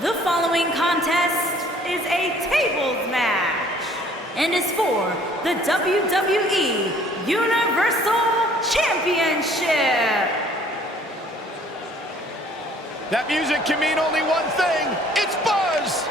The following contest is a tables match and is for the WWE Universal Championship. That music can mean only one thing. It's Buzz!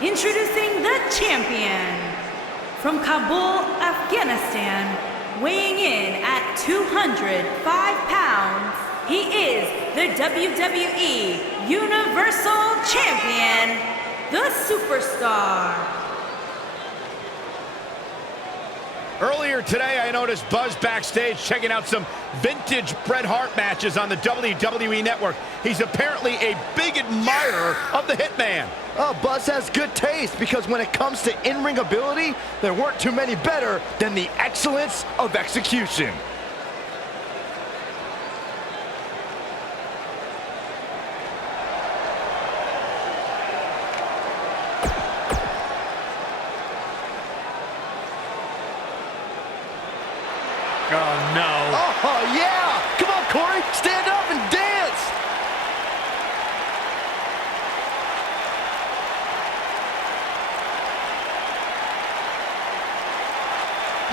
Introducing the champion from Kabul, Afghanistan, weighing in at 205 pounds, he is the WWE Universal Champion, the Superstar. Earlier today, I noticed Buzz backstage checking out some vintage Bret Hart matches on the WWE Network. He's apparently a big admirer of the Hitman. Buzz has good taste because when it comes to in-ring ability, there weren't too many better than the excellence of execution. Oh, no. Oh, yeah! Come on, Corey, stand up and dance!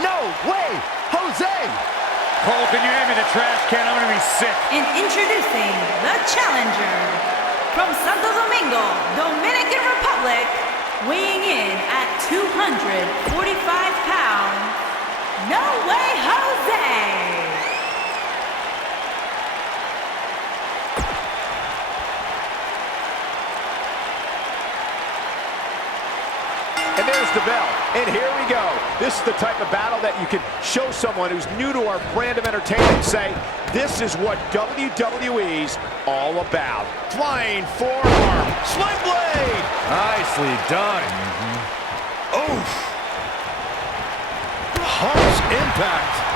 No way! Jose! Cole, can you hand me the trash can? I'm gonna be sick. And introducing the challenger from Santo Domingo, Dominican Republic, weighing in at 245 pounds, No Way Jose! And there's the bell. And here we go. This is the type of battle that you can show someone who's new to our brand of entertainment and say, this is what WWE's all about. Flying forearm, sling blade. Nicely done. Oof. Harsh impact.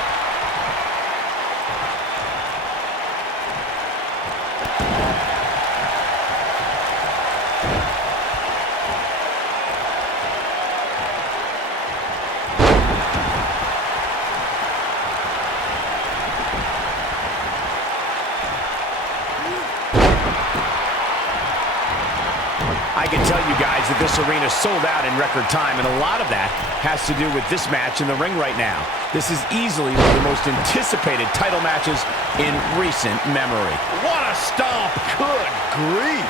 I can tell you guys that this arena sold out in record time, and a lot of that has to do with this match in the ring right now. This is easily one of the most anticipated title matches in recent memory. What a stomp! Good grief.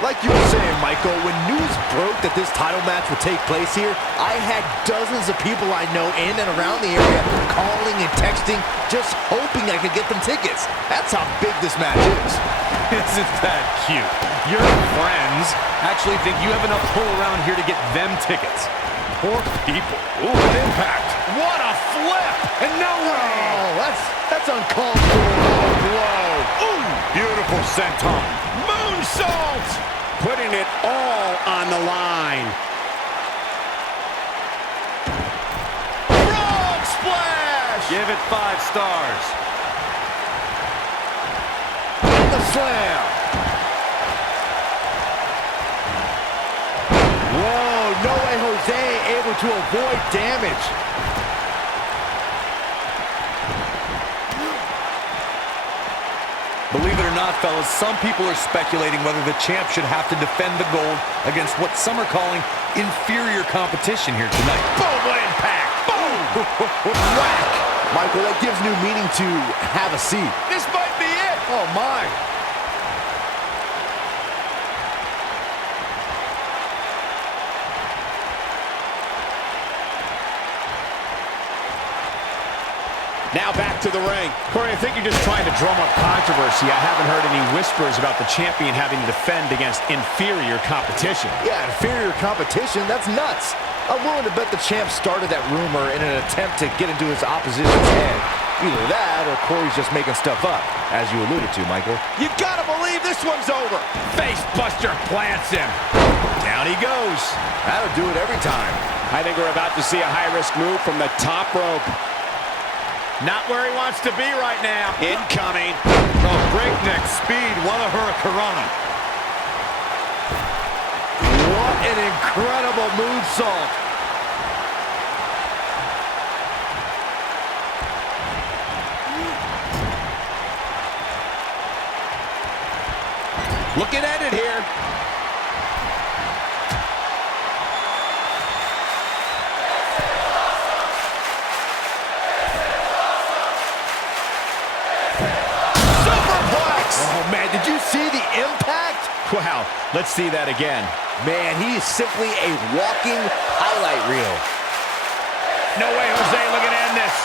Like you were saying, Michael, when news broke that this title match would take place here, I had dozens of people I know in and around the area calling and texting, just hoping I could get them tickets. That's how big this match is. Isn't that cute? Your friends actually think you have enough pull around here to get them tickets. Poor people. Ooh, an impact. What a flip! And no way! Oh, that's uncalled for. Whoa! Ooh! Beautiful senton. Moonsault! Putting it all on the line. Frog splash! Give it 5 stars. And the slam. Whoa, no way Jose able to avoid damage. Believe it or not, fellas, some people are speculating whether the champ should have to defend the gold against what some are calling inferior competition here tonight. Boom, what impact! Boom! Whack! Michael, that gives new meaning to have a seat. This might be it! Oh, my. Now back to the ring. Corey, I think you're just trying to drum up controversy. I haven't heard any whispers about the champion having to defend against inferior competition. Yeah, inferior competition? That's nuts. I'm willing to bet the champ started that rumor in an attempt to get into his opposition's head. Either that or Corey's just making stuff up, as you alluded to, Michael. You gotta believe this one's over. Face buster plants him. Down he goes. That'll do it every time. I think we're about to see a high-risk move from the top rope. Not where he wants to be right now. Incoming. Oh, breakneck speed, one of her Corona. What an incredible moonsault. Looking at it here. Oh, man, did you see the impact? Wow, let's see that again. Man, he is simply a walking highlight reel. No way, Jose, looking to end this.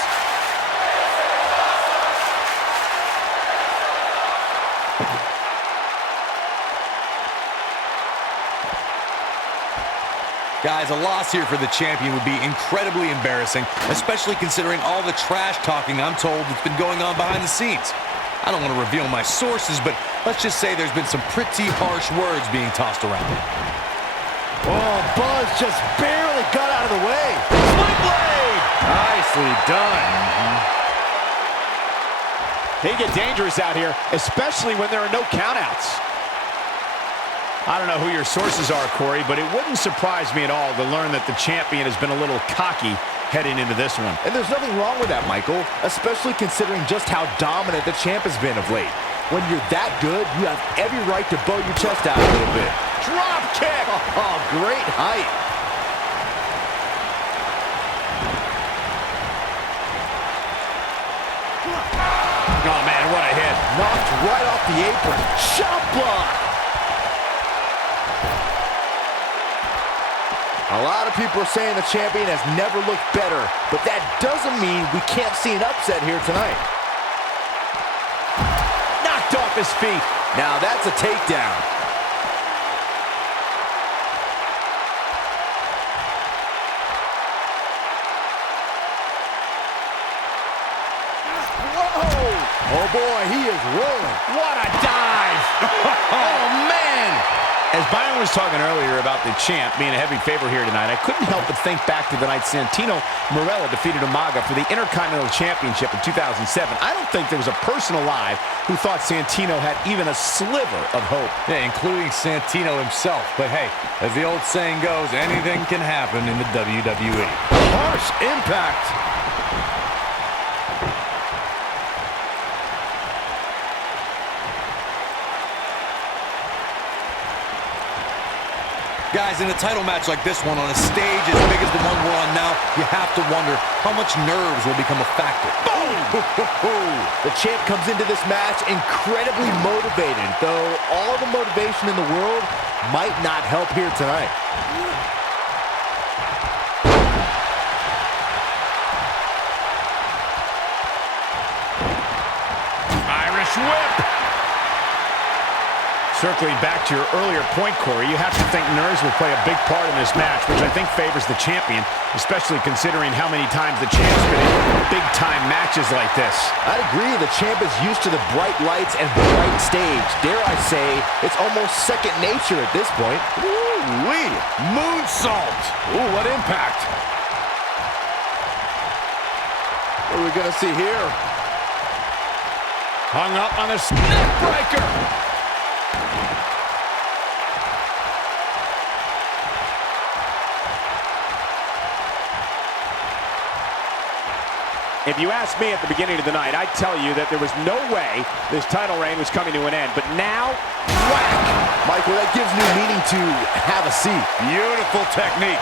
Guys, a loss here for the champion would be incredibly embarrassing, especially considering all the trash talking I'm told that's been going on behind the scenes. I don't want to reveal my sources, but let's just say there's been some pretty harsh words being tossed around. Oh, Buzz just barely got out of the way. Split blade! Nicely done. They get dangerous out here, especially when there are no countouts. I don't know who your sources are, Corey, but it wouldn't surprise me at all to learn that the champion has been a little cocky heading into this one. And there's nothing wrong with that, Michael, especially considering just how dominant the champ has been of late. When you're that good, you have every right to bow your chest out a little bit. Drop kick! Oh, great height. Oh, man, what a hit. Knocked right off the apron. Shot block. A lot of people are saying the champion has never looked better, but that doesn't mean we can't see an upset here tonight. Knocked off his feet. Now that's a takedown. Whoa! Oh boy, he is rolling. What a dive! Oh, man! As Byron was talking earlier about the champ being a heavy favorite here tonight, I couldn't help but think back to the night Santino Marella defeated Umaga for the Intercontinental Championship in 2007. I don't think there was a person alive who thought Santino had even a sliver of hope. Yeah, including Santino himself. But hey, as the old saying goes, anything can happen in the WWE. Harsh impact. Guys, in a title match like this one, on a stage as big as the one we're on now, you have to wonder how much nerves will become a factor. Boom! The champ comes into this match incredibly motivated, though all the motivation in the world might not help here tonight. Irish whip! Circling back to your earlier point, Corey, you have to think nerves will play a big part in this match, which I think favors the champion, especially considering how many times the champ's been in big-time matches like this. I'd agree the champ is used to the bright lights and bright stage. Dare I say, it's almost second nature at this point. Ooh-wee! Moonsault! Ooh, what impact! What are we going to see here? Hung up on the neck breaker! If you asked me at the beginning of the night, I'd tell you that there was no way this title reign was coming to an end. But now, whack! Michael, that gives new meaning to have a seat. Beautiful technique.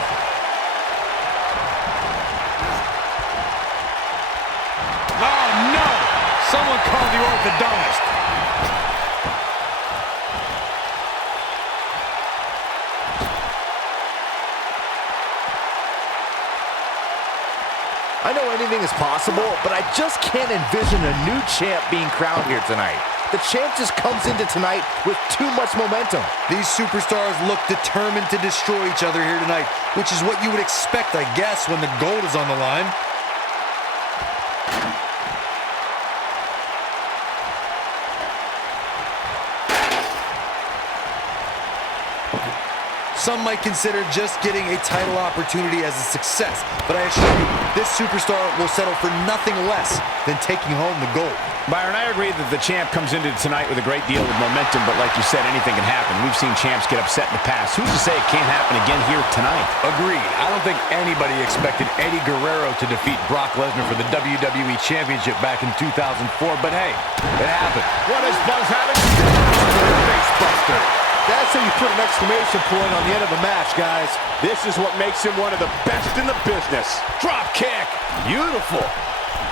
Oh, no! Someone called the orthodontist. I I know anything is possible, but I just can't envision a new champ being crowned here tonight. The champ just comes into tonight with too much momentum. These superstars look determined to destroy each other here tonight, which is what you would expect, I guess, when the gold is on the line. Some might consider just getting a title opportunity as a success, but I assure you, this superstar will settle for nothing less than taking home the gold. Byron, I agree that the champ comes into tonight with a great deal of momentum, but like you said, anything can happen. We've seen champs get upset in the past. Who's to say it can't happen again here tonight? Agreed. I don't think anybody expected Eddie Guerrero to defeat Brock Lesnar for the WWE Championship back in 2004, but hey, it happened. What is Buzz having? Face buster. That's how you put an exclamation point on the end of a match, guys. This is what makes him one of the best in the business. Drop kick. Beautiful.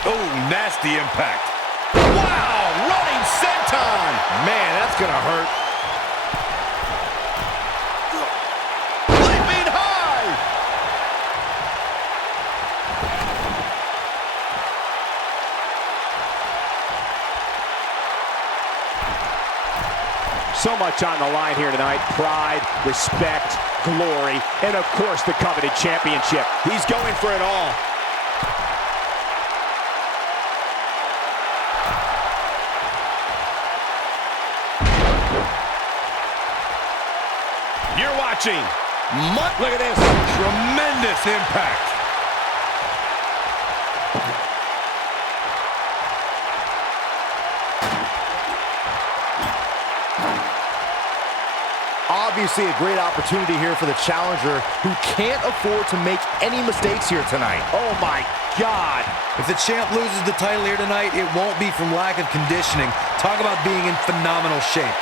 Oh, nasty impact. Wow, running senton. Man, that's gonna hurt. Leaping high. So much on the line here tonight. Pride, respect, glory, and of course the coveted championship. He's going for it all. You're watching. Look at this. Tremendous impact. Obviously a great opportunity here for the challenger who can't afford to make any mistakes here tonight. Oh my God. If the champ loses the title here tonight, it won't be from lack of conditioning. Talk about being in phenomenal shape.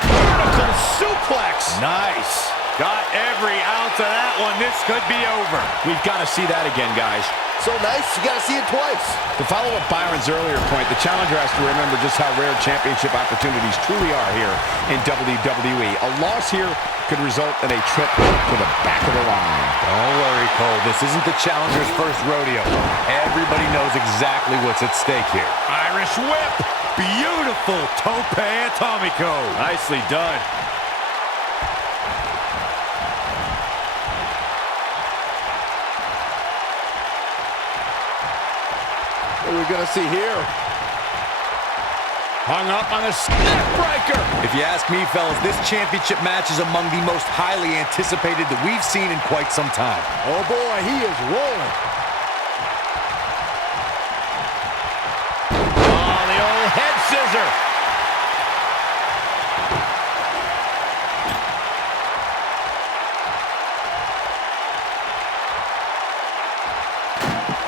Vertical suplex. Nice. Got every ounce of that one. This could be over. We've got to see that again, guys. So nice, you gotta see it twice. To follow up Byron's earlier point, the challenger has to remember just how rare championship opportunities truly are here in WWE. A loss here could result in a trip to the back of the line. Don't worry, Cole. This isn't the challenger's first rodeo. Everybody knows exactly what's at stake here. Irish whip. Beautiful tope atomico. Nicely done. What are we gonna see here? Hung up on a neck breaker. If you ask me, fellas, this championship match is among the most highly anticipated that we've seen in quite some time. Oh boy, he is rolling. Oh, the old head scissor.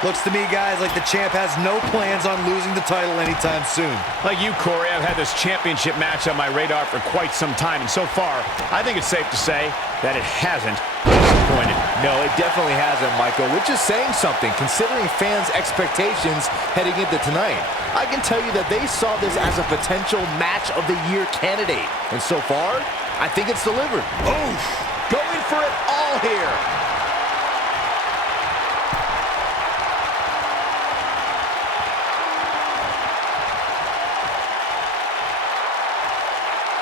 Looks to me, guys, like the champ has no plans on losing the title anytime soon. Like you, Corey, I've had this championship match on my radar for quite some time, and so far, I think it's safe to say that it hasn't disappointed. No, it definitely hasn't, Michael, which is saying something, considering fans' expectations heading into tonight. I can tell you that they saw this as a potential match of the year candidate, and so far, I think it's delivered. Oof. Going for it all here.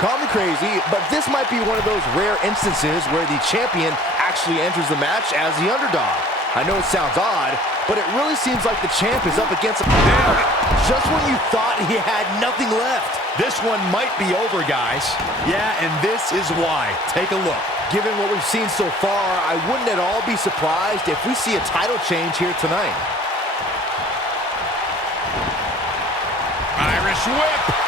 Call me crazy, but this might be one of those rare instances where the champion actually enters the match as the underdog. I know it sounds odd, but it really seems like the champ is up against a... Damn it. Just when you thought he had nothing left. This one might be over, guys. Yeah, and this is why. Take a look. Given what we've seen so far, I wouldn't at all be surprised if we see a title change here tonight. Irish whip.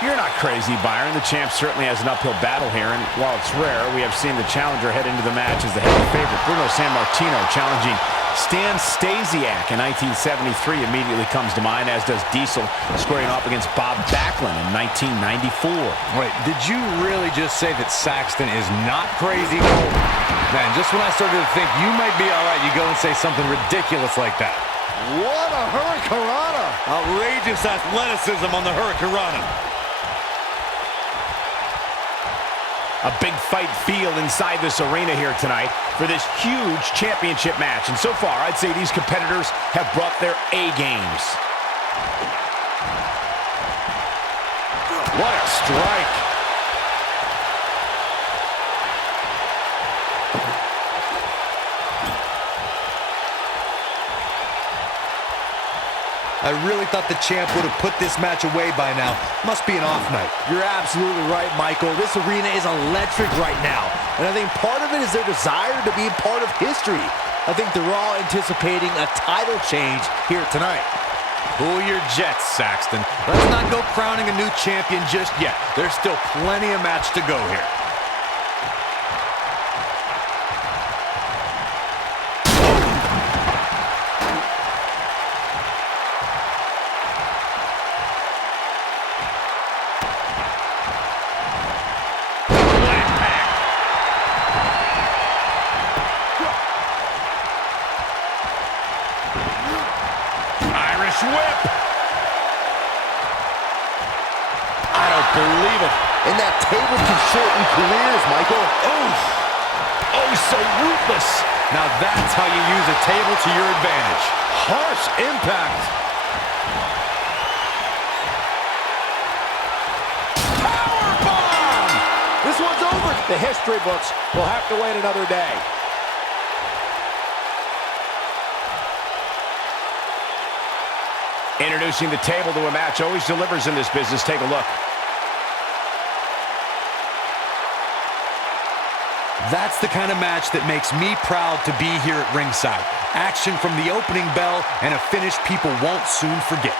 You're not crazy, Byron. The champ certainly has an uphill battle here, and while it's rare, we have seen the challenger head into the match as the heavy favorite. Bruno Sammartino challenging Stan Stasiak in 1973 immediately comes to mind, as does Diesel squaring off against Bob Backlund in 1994. Wait, did you really just say that Saxton is not crazy? Man, just when I started to think you might be all right, you go and say something ridiculous like that. What a hurricanrana! Outrageous athleticism on the hurricanrana. A big fight feel inside this arena here tonight for this huge championship match. And so far, I'd say these competitors have brought their A games. What a strike. I really thought the champ would have put this match away by now. Must be an off night. You're absolutely right, Michael. This arena is electric right now. And I think part of it is their desire to be part of history. I think they're all anticipating a title change here tonight. Cool your jets, Saxton. Let's not go crowning a new champion just yet. There's still plenty of match to go here. Whip. I don't believe it. And that table can shorten careers, Michael. Oh, so ruthless. Now that's how you use a table to your advantage. Harsh impact. Powerbomb! This one's over. The history books will have to wait another day. Introducing the table to a match always delivers in this business. Take a look. That's the kind of match that makes me proud to be here at ringside. Action from the opening bell and a finish people won't soon forget.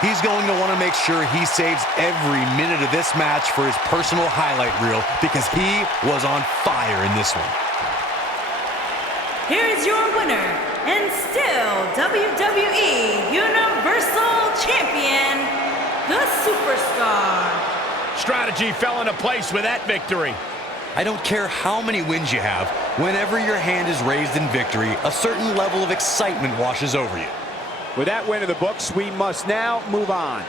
He's going to want to make sure he saves every minute of this match for his personal highlight reel because he was on fire in this one. Here is your winner, and still WWE Universal Champion, the Superstar. Strategy fell into place with that victory. I don't care how many wins you have, whenever your hand is raised in victory, a certain level of excitement washes over you. With that win in the books, we must now move on.